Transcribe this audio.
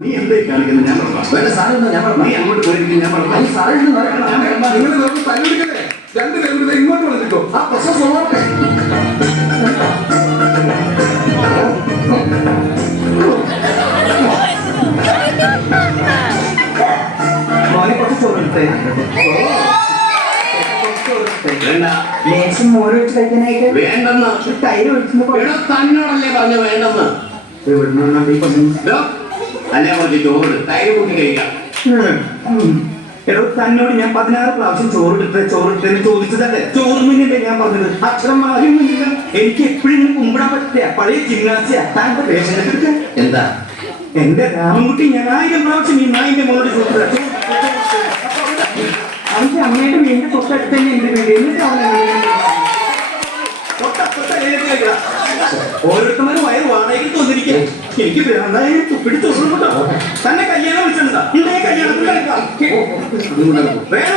നീ എന്തായി കാണിക്കുന്നത്? ഞാൻ പറഞ്ഞു സാധനം ഞാൻ പറഞ്ഞു. നീ അങ്ങോട്ട് പോയിരിക്കും. ഞാൻ പറഞ്ഞു സാധനം നിങ്ങൾ തല്ലിടിക്കല്ലേ? രണ്ട് പേരും ഇങ്ങോട്ട് വന്നിട്ടോ. ആ പ്രശ്നം സോളോട്ടെ. മോനെ കുറച്ച് ചോറെടുത്തേ. ലേശം മോര് വെച്ച് കഴിക്കാനായിട്ട് വേണ്ടെന്ന് തൈര് ഒഴിച്ചു തന്നോടല്ലേ പറഞ്ഞു വേണ്ടെന്ന്. അല്ലേ കുറച്ച് ചോറ് തൈര് കൂട്ടി കഴിക്കാം. എടോ തന്നോട് ഞാൻ 16 പ്രാവശ്യം ചോറിട്ടെന്ന് ചോദിച്ചതല്ലേ? ചോറുമില്ലേ ഞാൻ പറഞ്ഞത്? അക്ഷരം മാറിയൊന്നുമില്ല. എനിക്ക് എപ്പോഴും കുമ്പിടാൻ പറ്റില്ല. പഴയ ജിംനാസിയ താങ്കളുടെ പേശനെടുക്ക എന്താ എന്റെ രാമൻകുട്ടി ഞാൻ 1000 പ്രാവശ്യം ഈ നായിന്റെ മോളോട് ചോദിച്ചത്. അവന്റെ അമ്മയുടെ വീടിന്റെ തൊട്ടടുത്ത് തന്നെ എന്റെ വീട്. എന്നിട്ട് ഓരോരുത്തരും വയറ് വാടകയ്ക്ക് തോന്നിരിക്കുക. എനിക്ക് പിടിച്ചു തന്നെ കല്യാണം വിളിച്ചിട്ടുണ്ടാ. കല്യാണത്തിൽ വേണോ